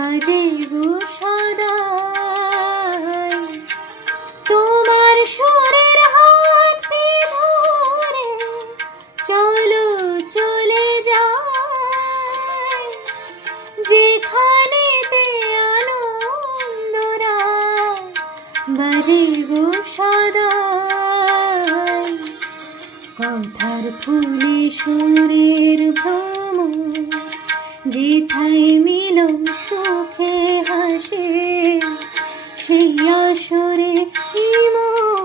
বাজে গো সদাই তোমার সুরের হাতে ধরে চলো চলে যাই যেখানেতে আনন্দরা বাজে গো সদাই কথার ফুলে সুরের ভ্রমর যেথায় মিলন সুখে হাসে সেই আসরে ইমন